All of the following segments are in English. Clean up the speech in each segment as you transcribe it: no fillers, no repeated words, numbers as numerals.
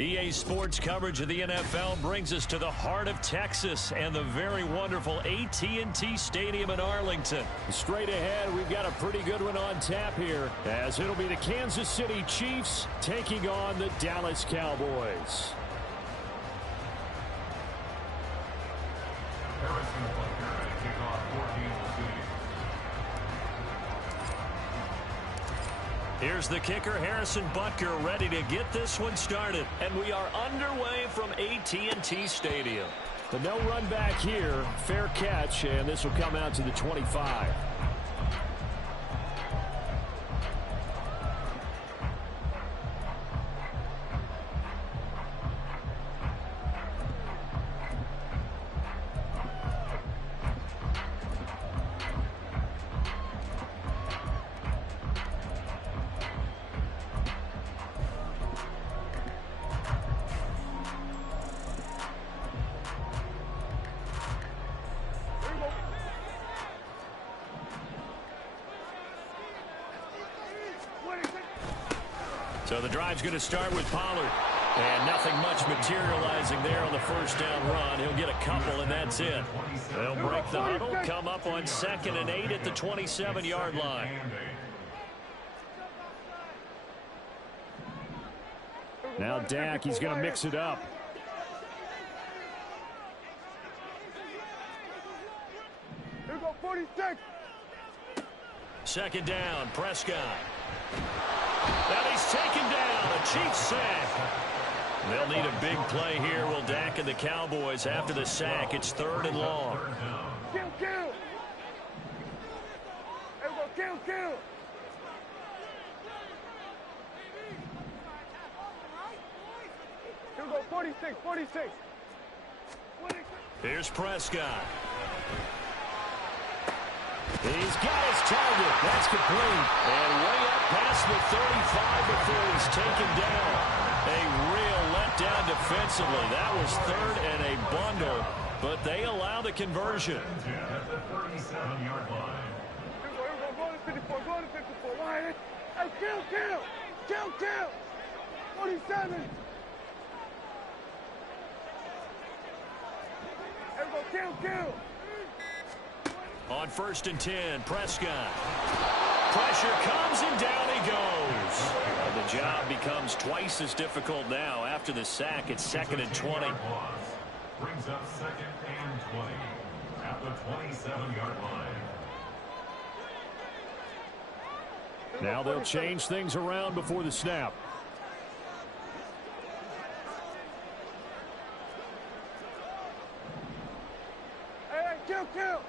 EA Sports coverage of the NFL brings us to the heart of Texas and the very wonderful AT&T Stadium in Arlington. Straight ahead, we've got a pretty good one on tap here, as it'll be the Kansas City Chiefs taking on the Dallas Cowboys. Here's the kicker, Harrison Butker, ready to get this one started. And we are underway from AT&T Stadium. The no run back here, fair catch, and this will come out to the 25. So the drive's going to start with Pollard. And nothing much materializing there on the first down run. He'll get a couple, and that's it. They'll break the huddle, come up on 2nd and 8 at the 27-yard line. Now Dak, he's going to mix it up. Here we go, 46. 2nd down, Prescott. And he's taken down, a Chiefs sack. They'll need a big play here, will Dak and the Cowboys after the sack. It's 3rd and long. Kill. Here we go, kill. Here we go, 46. Here's Prescott. He's got his target. That's complete. And way up past the 35 before he's taken down. A real letdown defensively. That was 3rd and a bundle, but they allow the conversion. At the 37-yard line. Here we go, going to 54, Wyatt. Hey, kill. 47. Here we go, kill. On 1st and 10, Prescott. Pressure comes and down he goes. The job becomes twice as difficult now after the sack. It's 2nd and 20. Brings up 2nd and 20 at the 27-yard line. Now they'll change things around before the snap. Hey, kill.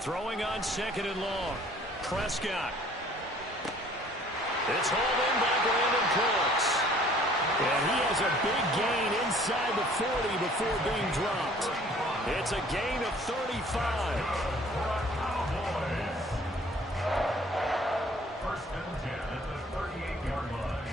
Throwing on 2nd and long. Prescott. It's hauled in by Brandon Cooks. And he has a big gain inside the 40 before being dropped. It's a gain of 35. First and 10 at the 38-yard line.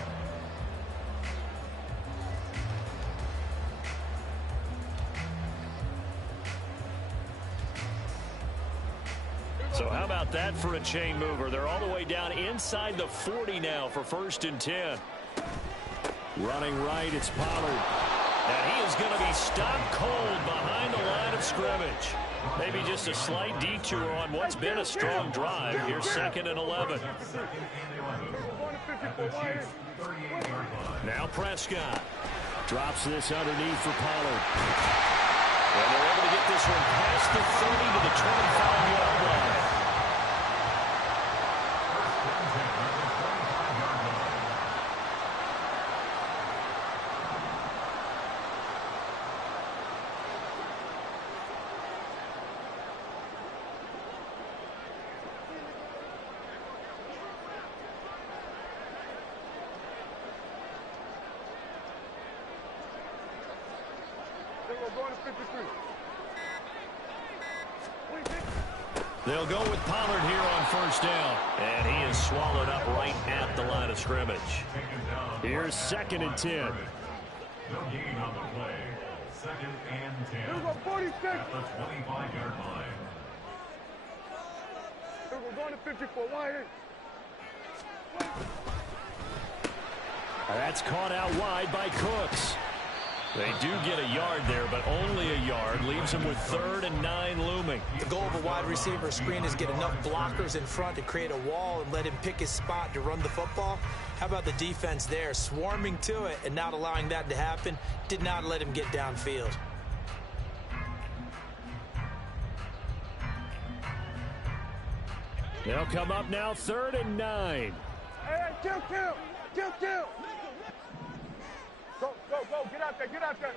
So how about that for a chain mover? They're all the way down inside the 40 now for 1st and 10. Running right, it's Pollard. And he is going to be stopped cold behind the line of scrimmage. Maybe just a slight detour on what's been a strong drive. Here's 2nd and 11. Now Prescott. Drops this underneath for Pollard. And they're able to get this one past the 30 to the 25-yard line. Going to 53. They'll go with Pollard here on 1st down. And he is swallowed up right at the line of scrimmage. Here's 2nd and 10. No gain on the play. 2nd and 10. Here we go, 46. At the 25-yard line. Here we go, going to 54. Wyatt. That's caught out wide by Cooks. They do get a yard there, but only a yard. Leaves them with 3rd and 9 looming. The goal of a wide receiver screen is get enough blockers in front to create a wall and let him pick his spot to run the football. How about the defense there, swarming to it and not allowing that to happen? Did not let him get downfield. They'll come up now 3rd and 9. Hey, kill. Go, get out there.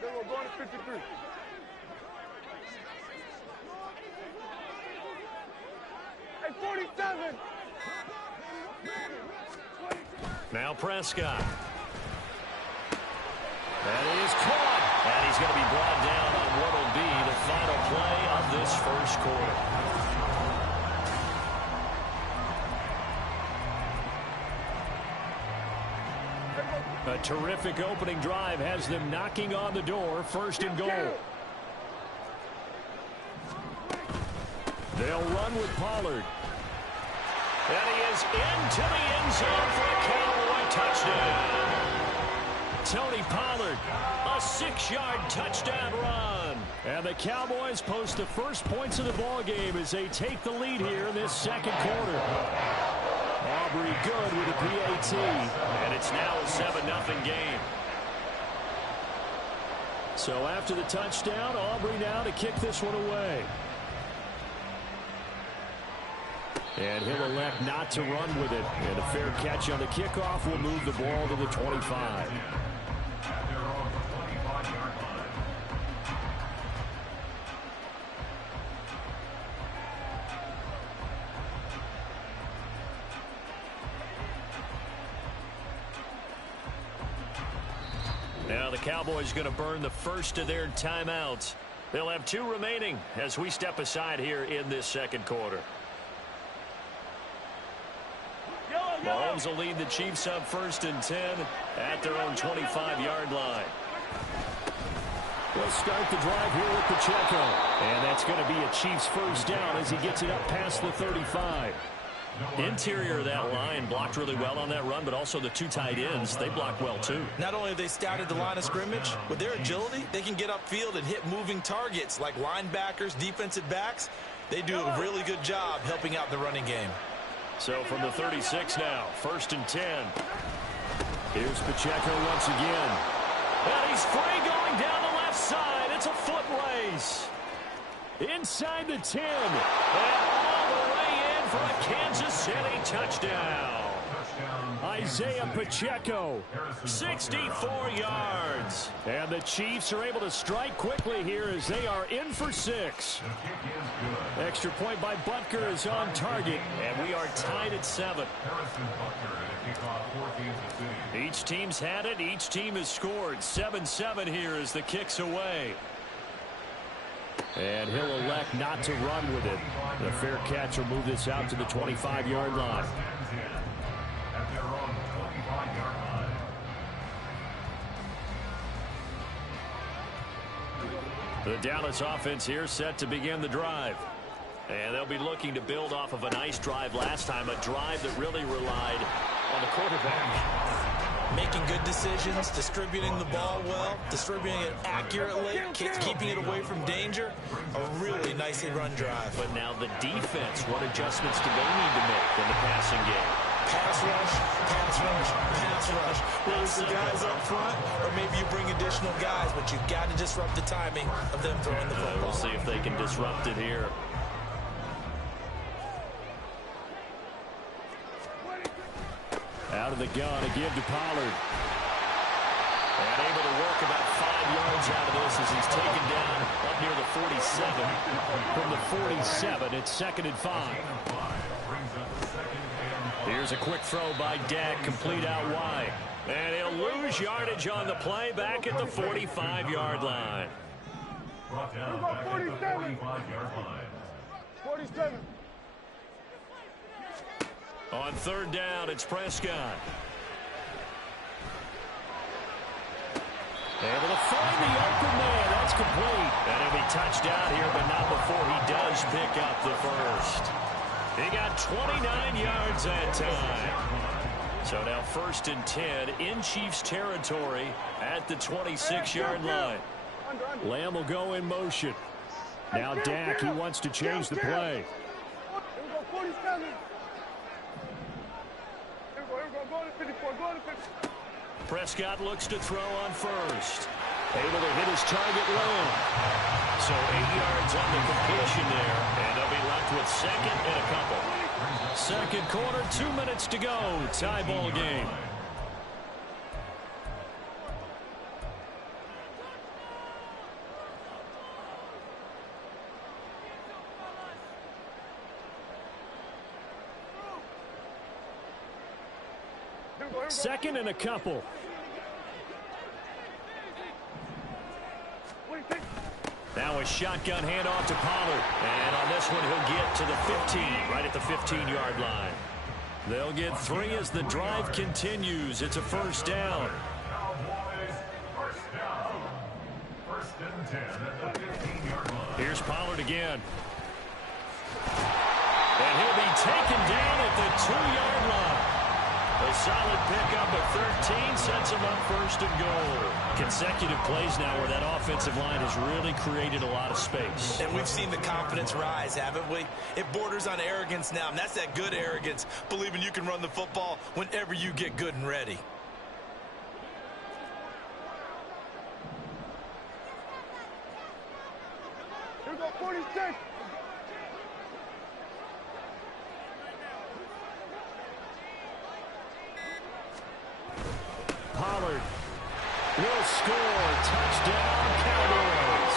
Then we're going to 53. Hey, 47. Now Prescott. That is caught. And he's going to be brought down on what will be the final play of this first quarter. A terrific opening drive has them knocking on the door. 1st and goal. They'll run with Pollard. And he is into the end zone for a Cowboy touchdown. Tony Pollard, a 6-yard touchdown run. And the Cowboys post the first points of the ball game as they take the lead here in this second quarter. Aubrey good with a PAT. And it's now a 7-0 game. So after the touchdown, Aubrey now to kick this one away. And he'll elect not to run with it. And a fair catch on the kickoff will move the ball to the 25. Now the Cowboys going to burn the first of their timeouts. They'll have 2 remaining as we step aside here in this second quarter. Mahomes will lead the Chiefs up 1st and 10 at their own 25-yard line. We'll start the drive here with Pacheco. And that's going to be a Chiefs first down as he gets it up past the 35. Interior of that line blocked really well on that run, but also the 2 tight ends, they blocked well too. Not only have they scouted the line of scrimmage, with their agility, they can get upfield and hit moving targets like linebackers, defensive backs. They do a really good job helping out the running game. So from the 36 now, 1st and 10. Here's Pacheco once again. And he's free going down the left side. It's a foot race. Inside the 10. And all the way in for a Kansas City touchdown. Isaiah Pacheco. 64 yards. And the Chiefs are able to strike quickly here as they are in for 6. Extra point by Butker is on target. And we are tied at 7. Each team's had it. Each team has scored. 7-7 here as the kick's away. And he'll elect not to run with it. The fair catch will move this out to the 25-yard line. The Dallas offense here set to begin the drive. And they'll be looking to build off of a nice drive last time, a drive that really relied on the quarterback. Making good decisions, distributing the ball well, distributing it accurately, keeping it away from danger. A really nicely run drive. But now the defense, what adjustments do they need to make in the passing game? Pass rush, pass rush, pass rush. Whether it's the guys up front or maybe you bring additional guys, but you've got to disrupt the timing of them throwing the football. We'll see if they can disrupt it here. Out of the gun, a give to Pollard. And able to work about 5 yards out of this as he's taken down up near the 47. From the 47, it's 2nd and 5. Here's a quick throw by Dak, complete out wide. And he'll lose yardage on the play back at the 45-yard line. Brought down back at the 45-yard line. 47. On 3rd down, it's Prescott. Able to find the open man. That's complete. And he'll be touched out here, but not before he does pick up the first. He got 29 yards that time. So now 1st and 10 in Chiefs territory at the 26-yard line. Lamb will go in motion. Now Dak, he wants to change the play. Prescott looks to throw on first. Able to hit his target low. So 8 yards on the completion there. And they'll be left with 2nd and a couple. 2nd quarter, 2 minutes to go. Tie ball game. Second and a couple. Now a shotgun handoff to Pollard. And on this one, he'll get to the 15, right at the 15-yard line. They'll get 3 as the drive continues. It's a 1st down. Cowboys, 1st down. 1st and 10 at the 15-yard line. Here's Pollard again. And he'll be taken down at the 2-yard line. A solid pickup of 13 sets him up 1st and goal. Consecutive plays now where that offensive line has really created a lot of space. And we've seen the confidence rise, haven't we? It borders on arrogance now, and that's that good arrogance, believing you can run the football whenever you get good and ready. Here we go, 46. Pollard will score. Touchdown, Cowboys.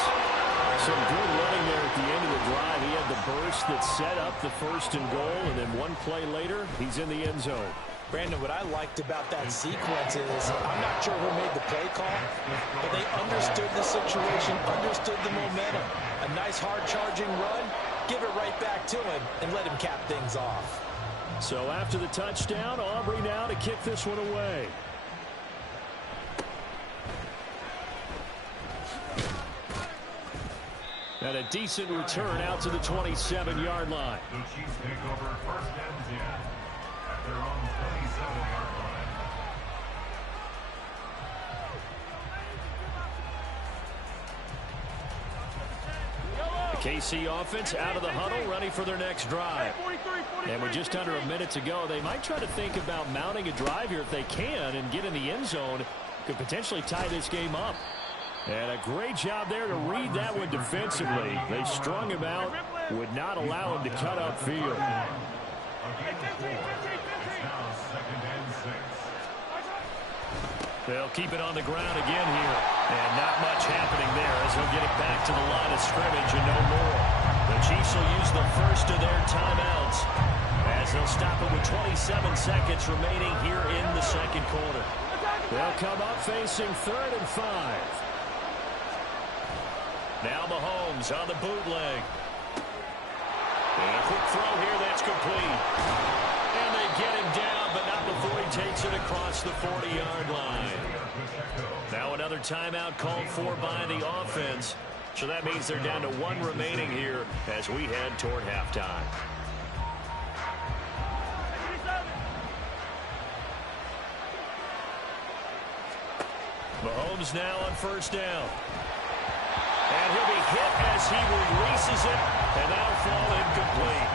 Some good running there at the end of the drive. He had the burst that set up the 1st and goal, and then one play later, he's in the end zone. Brandon, what I liked about that sequence is I'm not sure who made the play call, but they understood the situation, understood the momentum. A nice hard-charging run, give it right back to him, and let him cap things off. So after the touchdown, Aubrey now to kick this one away. And a decent return out to the 27-yard line. The Chiefs take over 1st and 10 at their own 27-yard line. The KC offense out of the huddle, ready for their next drive. And with just under a minute to go, they might try to think about mounting a drive here if they can and get in the end zone. Could potentially tie this game up. And a great job there to read that one defensively. They strung him out, would not allow him to cut upfield. They'll keep it on the ground again here. And not much happening there as he'll get it back to the line of scrimmage and no more. The Chiefs will use the 1st of their timeouts as they'll stop it with 27 seconds remaining here in the 2nd quarter. They'll come up facing 3rd and 5. Now Mahomes on the bootleg. And a quick throw here that's complete. And they get him down, but not before he takes it across the 40-yard line. Now another timeout called for by the offense. So that means they're down to 1 remaining here as we head toward halftime. Mahomes now on 1st down. And he'll be hit as he releases it, and that'll fall incomplete.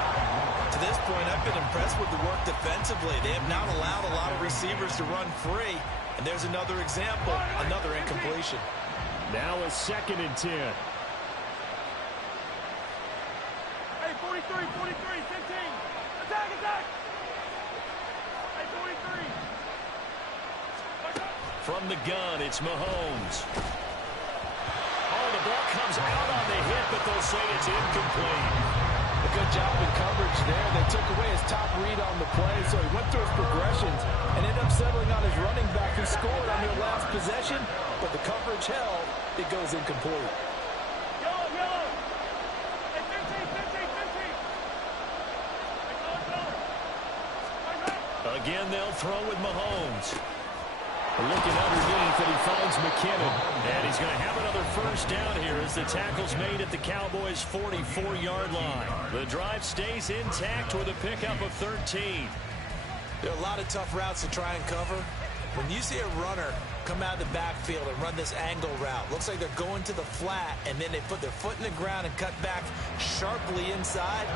To this point, I've been impressed with the work defensively. They have not allowed a lot of receivers to run free. And there's another example, another incompletion. Now a 2nd and 10. Hey, 43, 15. Attack. Hey, 43. From the gun, it's Mahomes. Oh, the ball comes out on the hit, but they'll say it's incomplete. A good job in coverage there. They took away his top read on the play, so he went through his progressions and ended up settling on his running back who scored on their last possession, but the coverage held. It goes incomplete. Yellow. Hey, 15. Again, they'll throw with Mahomes. Looking underneath, and he finds McKinnon. And he's going to have another 1st down here as the tackle's made at the Cowboys' 44-yard line. The drive stays intact with a pickup of 13. There are a lot of tough routes to try and cover. When you see a runner come out of the backfield and run this angle route, looks like they're going to the flat, and then they put their foot in the ground and cut back sharply inside,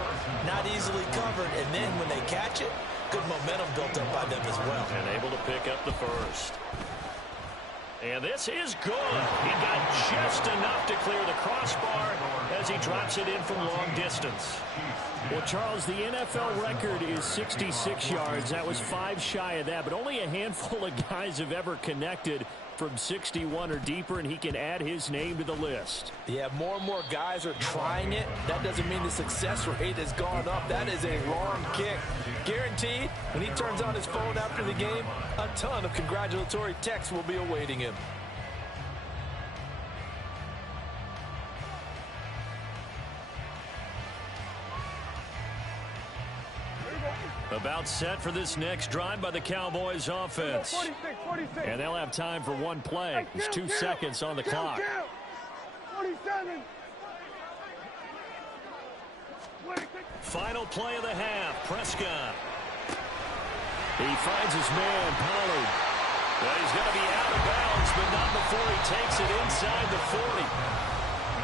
not easily covered, and then when they catch it, good momentum built up by them as well. And able to pick up the first. And this is good. He got just enough to clear the crossbar as he drops it in from long distance. Well, Charles, the NFL record is 66 yards. That was 5 shy of that, but only a handful of guys have ever connected from 61 or deeper, and he can add his name to the list. Yeah, more and more guys are trying it. That doesn't mean the success rate has gone up. That is a long kick. Guaranteed, when he turns on his phone after the game, a ton of congratulatory texts will be awaiting him. About set for this next drive by the Cowboys offense. 46. And they'll have time for one play. There's 2 seconds on the clock. 47. Final play of the half. Prescott. He finds his man, Pollard. Well, he's going to be out of bounds, but not before he takes it inside the 40.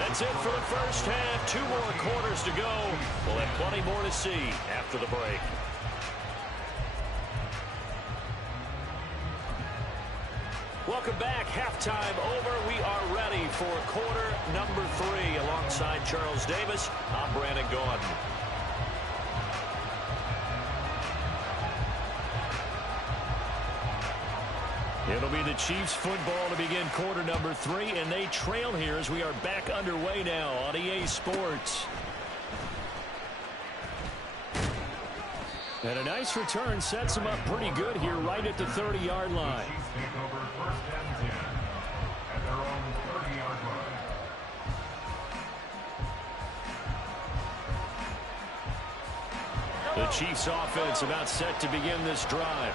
That's it for the first half. 2 more quarters to go. We'll have plenty more to see after the break. Welcome back. Halftime over. We are ready for quarter number 3. Alongside Charles Davis, I'm Brandon Gaudin. It'll be the Chiefs football to begin quarter number 3, and they trail here as we are back underway now on EA Sports. And a nice return sets him up pretty good here right at the 30-yard line. The Chiefs offense about set to begin this drive.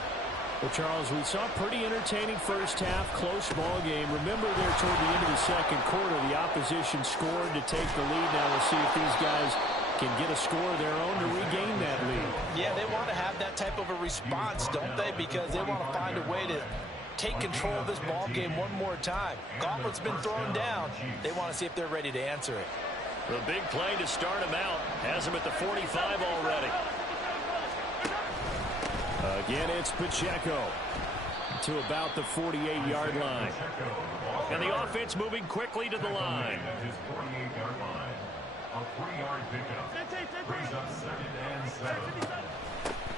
Well, Charles, we saw a pretty entertaining first half, close ball game. Remember there toward the end of the second quarter, the opposition scored to take the lead. Now we'll see if these guys can get a score of their own to regain that lead. Yeah, they want to have that type of a response, don't they? Because they want to find a way to take control of this ball game one more time. Gauntlet's been thrown down. They want to see if they're ready to answer it. The big play to start him out has him at the 45 already. Again, it's Pacheco to about the 48-yard line. And the offense moving quickly to the line. His 48-yard line. A 3-yard pickup. Brings up 2nd and 7.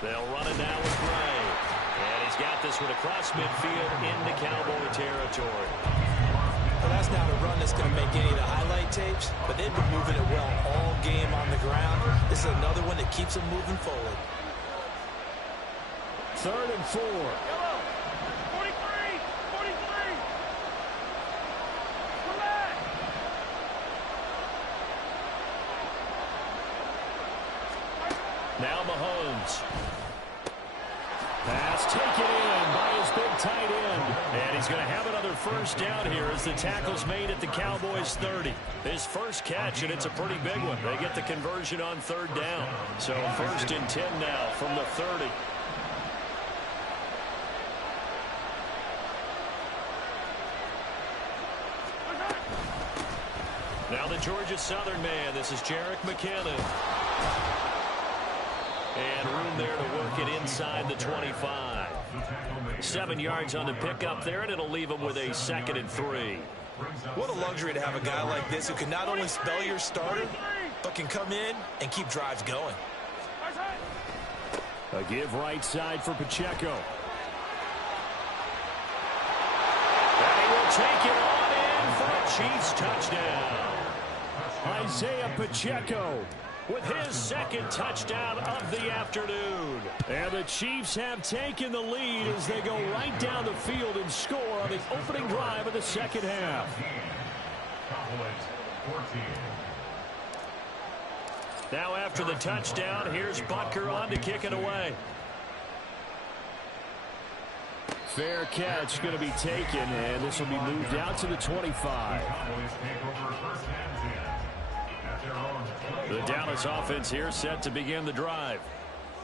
They'll run it now with Gray. And he's got this one across midfield into Cowboy territory. Well, that's not a run that's going to make any of the highlight tapes, but they've been moving it well all game on the ground. This is another one that keeps them moving forward. 3rd and 4. 43. Relax. Now Mahomes. Pass taken in by his big tight end. And he's going to have another first down here as the tackle's made at the Cowboys' 30. His first catch, and it's a pretty big one. They get the conversion on 3rd down. So 1st and 10 now from the 30. Now the Georgia Southern man. This is Jerick McKinnon. And room there to work it inside the 25. 7 yards on the pickup there, and it'll leave him with a 2nd and 3. What a luxury to have a guy like this who can not only spell your starter, but can come in and keep drives going. A give right side for Pacheco. And he will take it on in for a Chiefs touchdown. Isaiah Pacheco with his 2nd touchdown of the afternoon. And the Chiefs have taken the lead as they go right down the field and score on the opening drive of the second half. Now after the touchdown, here's Butker on to kick it away. Fair catch going to be taken, and this will be moved out to the 25. The Dallas offense here set to begin the drive.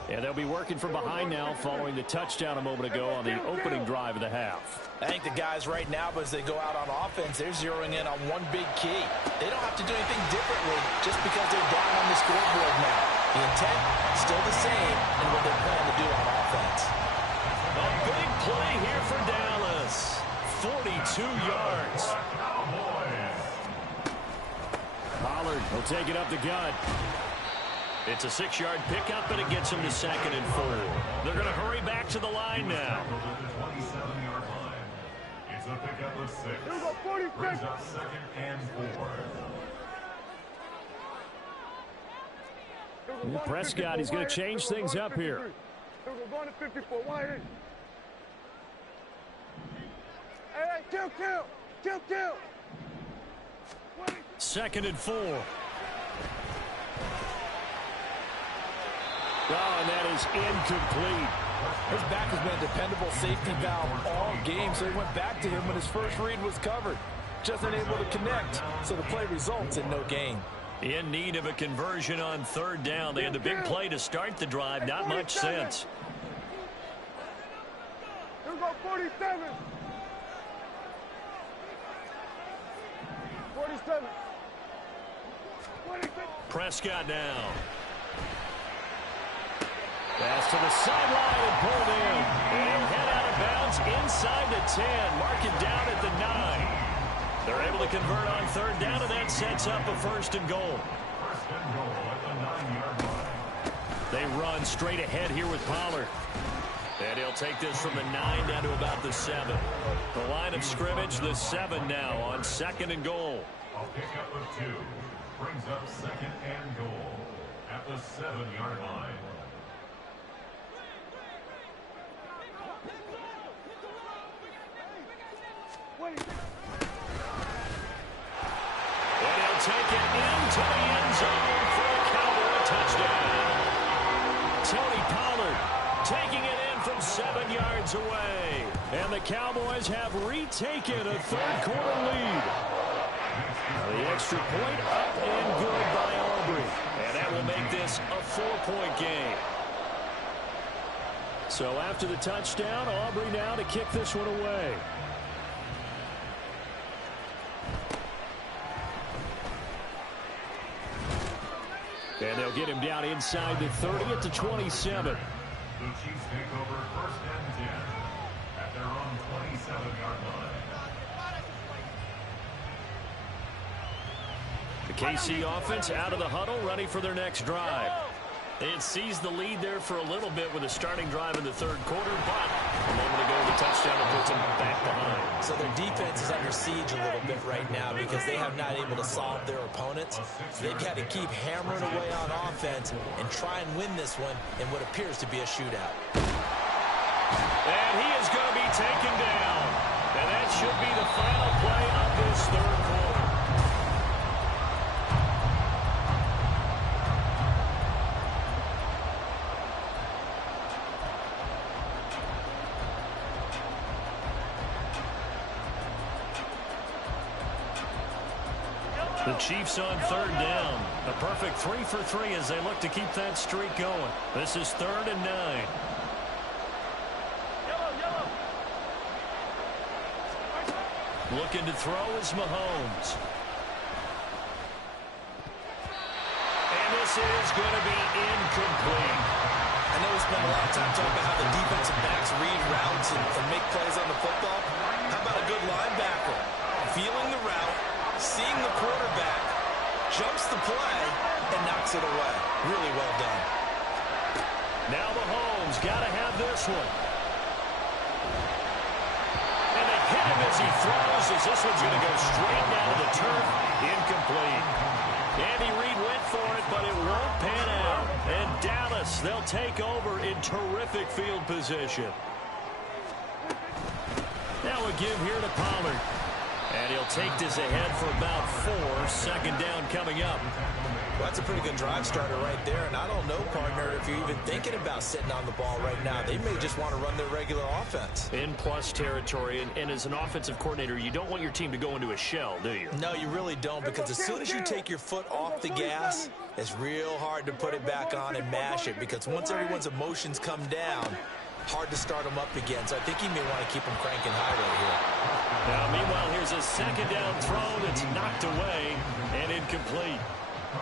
And they'll be working from behind now following the touchdown a moment ago on the opening drive of the half. I think the guys right now, as they go out on offense, they're zeroing in on one big key. They don't have to do anything differently just because they're down on the scoreboard now. The intent, still the same in what they're planning to do on offense. A big play here for Dallas. 42 yards. Pollard will take it up the gut. It's a 6-yard pickup, but it gets him to 2nd and 4. They're going to hurry back to the line now. It's a pickup of 6. Here we go, 46. Brings up 2nd and 4. Prescott, he's going to change things up here. Here we go, going to 54. Why ain't? Hey, kill. 2nd and 4. Oh, and that is incomplete. His back has been a dependable safety valve all game, so he went back to him when his first read was covered. Just unable to connect, so the play results in no gain. In need of a conversion on 3rd down. They had the big play to start the drive. Not much sense. Here we go, 47. 47. Prescott now. Pass to the sideline and pulled in. And he'll head out of bounds inside the 10. Mark it down at the 9. They're able to convert on 3rd down, and that sets up a 1st and goal. 1st and goal at the 9-yard line. They run straight ahead here with Pollard. And he'll take this from the 9 down to about the 7. The line of scrimmage, the 7 now on 2nd and goal. A pickup of 2. Brings up 2nd and goal at the 7-yard line. And he'll take it into the end zone for a Cowboy touchdown. Tony Pollard taking it in from 7 yards away. And the Cowboys have retaken a 3rd quarter lead. The extra point up and good by Aubrey. And that will make this a 4-point game. So after the touchdown, Aubrey now to kick this one away. And they'll get him down inside the 30 at the 27. The Chiefs take over 1st and 10 at their own 27-yard line. The KC offense out of the huddle, ready for their next drive. They had seized the lead there for a little bit with a starting drive in the 3rd quarter, but a moment ago the touchdown puts them back behind. So their defense is under siege a little bit right now because they have not able to solve their opponents. So they've got to keep hammering away on offense and try and win this one in what appears to be a shootout. And he is going to be taken down. And that should be the final play of this 3rd quarter. The Chiefs on 3rd down. A perfect 3 for 3 as they look to keep that streak going. This is 3rd and 9. Looking to throw is Mahomes. And this is going to be incomplete. I know we spent a lot of time talking about how the defensive backs read routes and make plays on the football. How about a good linebacker? Feeling the route, seeing the quarterback, jumps the play, and knocks it away. Really well done. Now Mahomes got to have this one. And they hit him as he throws, as this one's going to go straight down to the turf. Incomplete. Andy Reid went for it, but it won't pan out. And Dallas, they'll take over in terrific field position. Now a give here to Pollard. And he'll take this ahead for about 4. 2nd down coming up. Well, that's a pretty good drive starter right there. And I don't know, partner, if you're even thinking about sitting on the ball right now. They may just want to run their regular offense. In plus territory, and as an offensive coordinator, you don't want your team to go into a shell, do you? No, you really don't, because as soon as you take your foot off the gas, It's real hard to put it back on and mash it because once everyone's emotions come down, hard to start them up again. So I think he may want to keep them cranking high right here. Now, meanwhile, here's a second down throw that's knocked away and incomplete.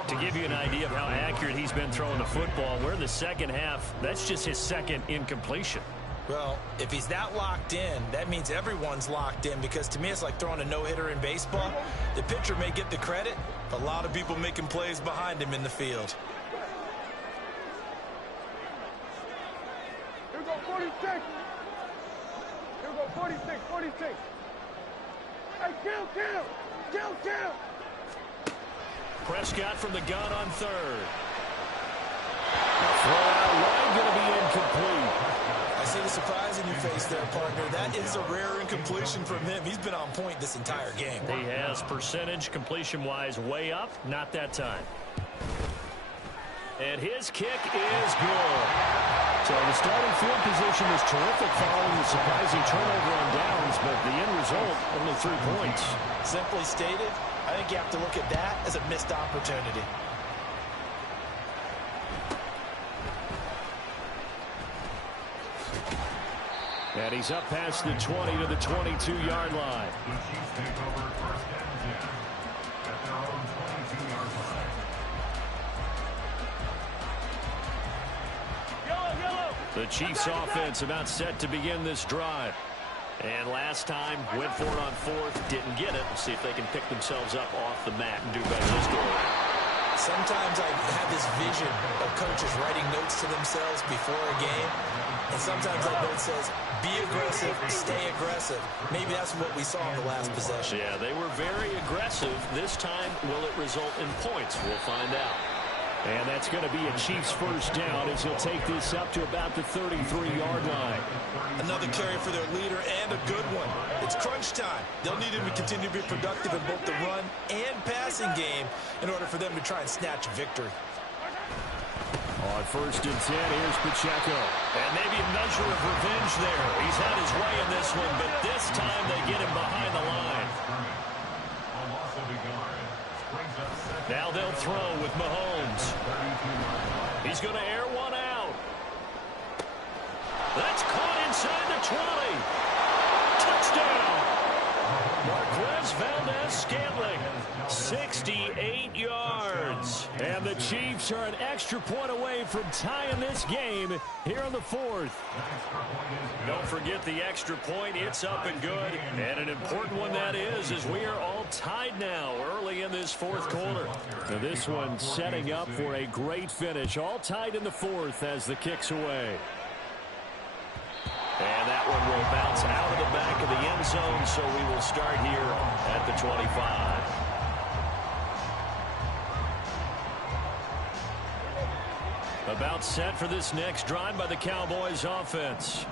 To give you an idea of how accurate he's been throwing the football, we're in the second half. That's just his second incompletion. Well, if he's that locked in, that means everyone's locked in because to me it's like throwing a no-hitter in baseball. The pitcher may get the credit, but a lot of people making plays behind him in the field. Here we go, 46. Here we go, 46, 46. Hey, kill. Prescott from the gun on third. Throw out wide, going to be incomplete. I see the surprise in your face there, partner. That is a rare incompletion from him. He's been on point this entire game. He has percentage completion-wise way up. Not that time. And his kick is good. So the starting field position was terrific following the surprising turnover on downs, but the end result, only 3 points. Simply stated, I think you have to look at that as a missed opportunity. And he's up past the 20 to the 22-yard line. The Chiefs take over first and 10 at their own 22-yard line. The Chiefs offense about set to begin this drive. And last time, went for it on fourth, didn't get it. See if they can pick themselves up off the mat and do better this go around. Sometimes I have this vision of coaches writing notes to themselves before a game. And sometimes that note says, be aggressive, stay aggressive. Maybe that's what we saw in the last possession. Yeah, they were very aggressive. This time, will it result in points? We'll find out. And that's going to be a Chiefs first down as he'll take this up to about the 33-yard line. Another carry for their leader and a good one. It's crunch time. They'll need him to continue to be productive in both the run and passing game in order for them to try and snatch a victory. On first and 10, here's Pacheco. And maybe a measure of revenge there. He's had his way in this one, but this time they get him behind the line. Now they'll throw with Mahomes. He's going to air one out. That's caught inside the 20. Touchdown. Marquez Valdez-Scantling. 68 yards. And the Chiefs are an extra point away from tying this game here in the fourth. Don't forget the extra point. It's up and good. And an important one that is, as we are all tied now early in this fourth quarter. Now this one setting up for a great finish. All tied in the fourth as the kick's away. And that one will bounce out of the back of the end zone, so we will start here at the 25. About set for this next drive by the Cowboys offense.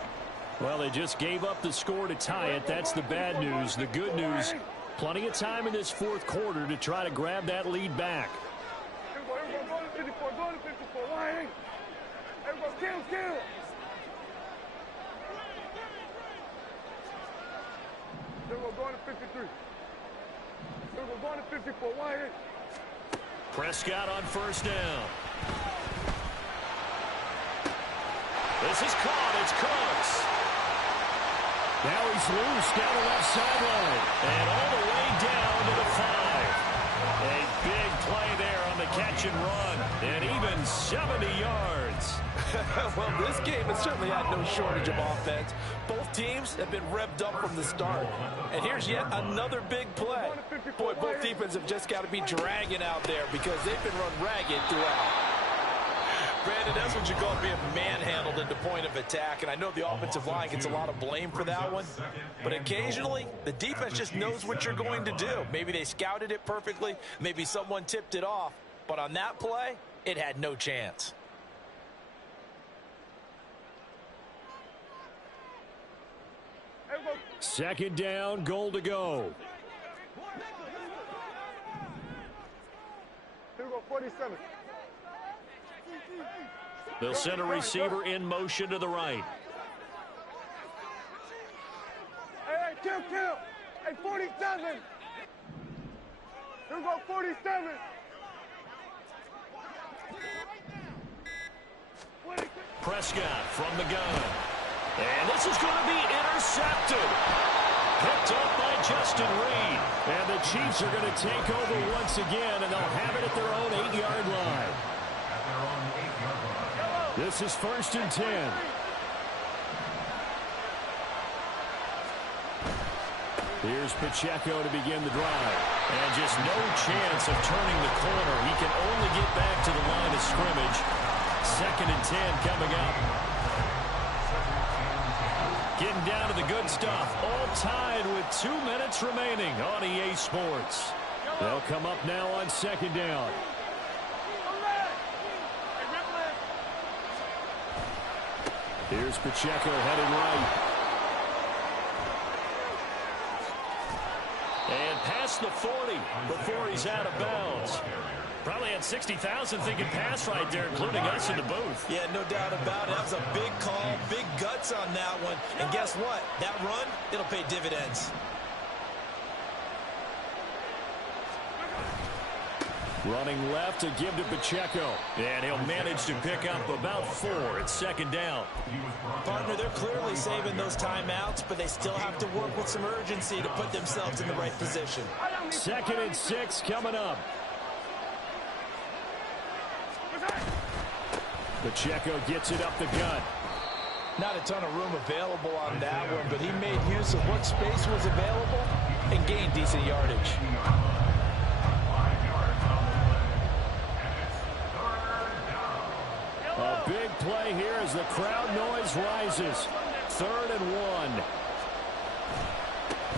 Well, they just gave up the score to tie it. That's the bad news. The good news, plenty of time in this fourth quarter to try to grab that lead back. Go to 54, go to 54. Why? Everybody, kill. Then we're going to 53. Then we're going to 54. Why? Prescott on first down. This is caught. It's Cooks. Now he's loose down the left sideline. And all the way down to the 5. A big play there on the catch and run. And even 70 yards. Well, this game has certainly had no shortage of offense. Both teams have been revved up from the start. And here's yet another big play. Boy, both defenses have just got to be dragging out there because they've been run ragged throughout. Brandon, that's what you call being manhandled into point of attack. And I know the offensive line gets a lot of blame for that one. But occasionally, the defense just knows what you're going to do. Maybe they scouted it perfectly. Maybe someone tipped it off. But on that play, it had no chance. Second down, goal to go. Here we go, 47. They'll send a receiver in motion to the right. Hey, kill. Hey, 47. Here we go, 47. Prescott from the gun. And this is going to be intercepted. Picked up by Justin Reed. And the Chiefs are going to take over once again, and they'll have it at their own 8-yard line. This is 1st and 10. Here's Pacheco to begin the drive. And just no chance of turning the corner. He can only get back to the line of scrimmage. 2nd and 10 coming up. Getting down to the good stuff. All tied with 2 minutes remaining on EA Sports. They'll come up now on 2nd down. Here's Pacheco headed right. And past the 40 before he's out of bounds. Probably had 60,000 thinking pass right there, including us in the booth. Yeah, no doubt about it. That was a big call, big guts on that one. And guess what? That run, it'll pay dividends. Running left to give to Pacheco. And he'll manage to pick up about 4 at 2nd down. Partner, they're clearly saving those timeouts, but they still have to work with some urgency to put themselves in the right position. 2nd and 6 coming up. Pacheco gets it up the gut. Not a ton of room available on that one, but he made use of what space was available and gained decent yardage. A big play here as the crowd noise rises. 3rd and 1.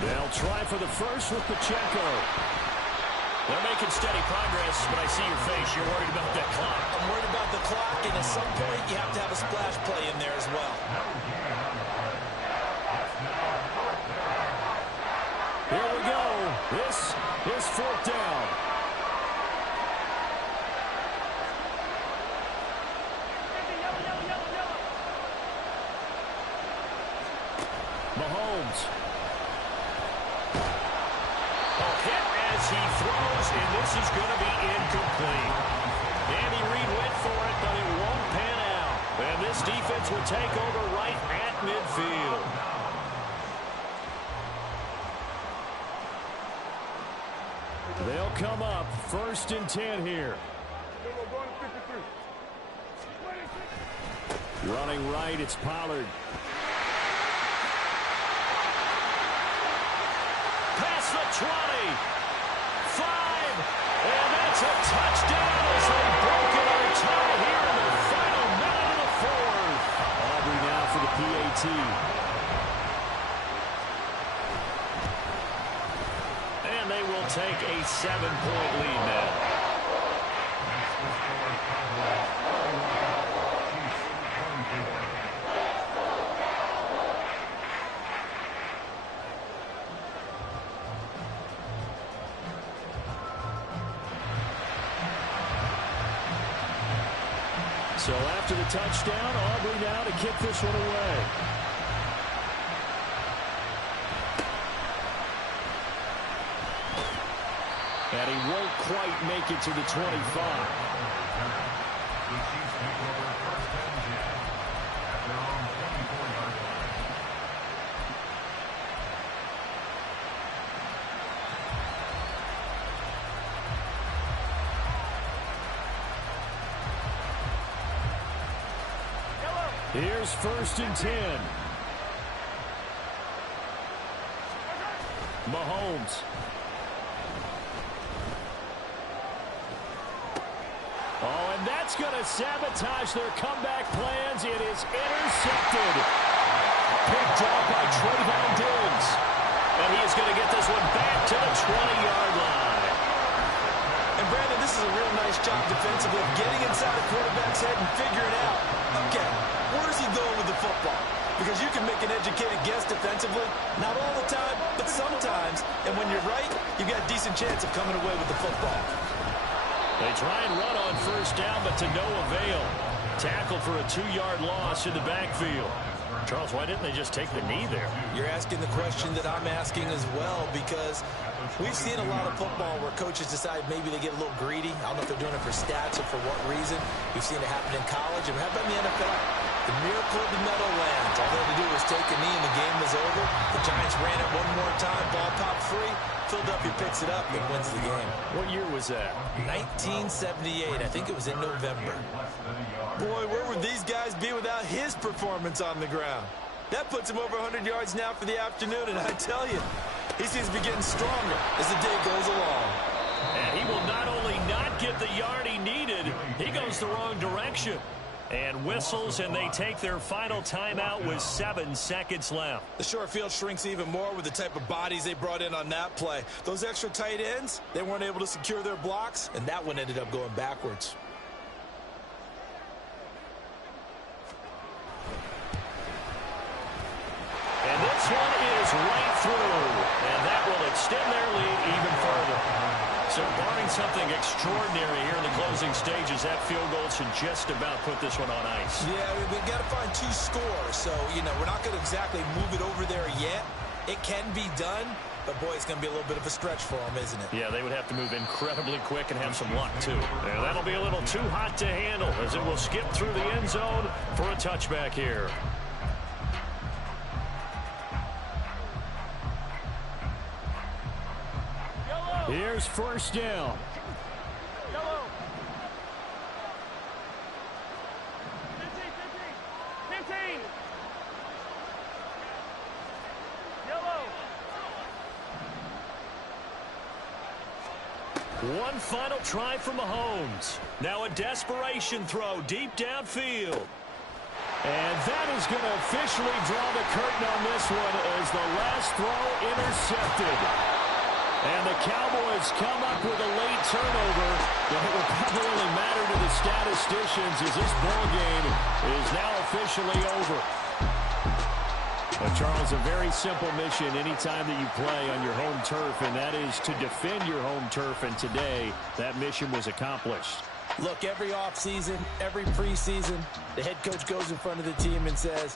They'll try for the first with Pacheco. They're making steady progress, but I see your face. You're worried about that clock. I'm worried about the clock, and at some point, you have to have a splash play in there as well. Here we go. This is 4th down. Mahomes. Hit as he throws, and this is going to be incomplete. Andy Reid went for it, but it won't pan out. And this defense will take over right at midfield. They'll come up 1st and 10 here. Running right, it's Pollard. Past the 20. 5. And that's a touchdown as they broke it our tie here in the final minute of the 4th. Aubrey now for the PAT. And they will take a 7-point lead now. So after the touchdown, Aubrey now to kick this one away. And he won't quite make it to the 25. Here's 1st and 10. Mahomes. Oh, and that's going to sabotage their comeback plans. It is intercepted. Picked up by Trayvon Diggs. And he is going to get this one back to the 20-yard line. And Brandon, this is a real nice job defensively, getting inside the quarterback's head and figuring out, okay, where's he going with the football? Because you can make an educated guess defensively, not all the time, but sometimes. And when you're right, you've got a decent chance of coming away with the football. They try and run on 1st down, but to no avail. Tackled for a 2-yard loss in the backfield. Charles, why didn't they just take the knee there? You're asking the question that I'm asking as well, because we've seen a lot of football where coaches decide maybe they get a little greedy. I don't know if they're doing it for stats or for what reason. We've seen it happen in college. And how about in the NFL? The miracle of the Meadowlands. All they had to do was take a knee and the game was over. The Giants ran it one more time. Ball popped free. Philadelphia picks it up and wins the game. What year was that? 1978. I think it was in November. Boy, where would these guys be without his performance on the ground? That puts him over 100 yards now for the afternoon, and I tell you, he seems to be getting stronger as the day goes along. And he will not only not get the yard he needed, he goes the wrong direction. And whistles, and they take their final timeout with 7 seconds left. The short field shrinks even more with the type of bodies they brought in on that play. Those extra tight ends, they weren't able to secure their blocks, and that one ended up going backwards. And this one is right through, and that will extend their lead even further. So barring something extraordinary here in the closing stages, that field goal should just about put this one on ice. Yeah, we've got to find 2 scores. So, you know, we're not going to exactly move it over there yet. It can be done, but, boy, it's going to be a little bit of a stretch for them, isn't it? Yeah, they would have to move incredibly quick and have some luck, too. And that'll be a little too hot to handle as it will skip through the end zone for a touchback here. Here's first down. Yellow. 15. Yellow. One final try from Mahomes. Now a desperation throw deep downfield. And that is going to officially draw the curtain on this one as the last throw intercepted. And the Cowboys come up with a late turnover, but it will probably only matter to the statisticians as this ball game is now officially over. But Charles, a very simple mission anytime that you play on your home turf, and that is to defend your home turf, and today that mission was accomplished. Look, every offseason, every preseason, the head coach goes in front of the team and says,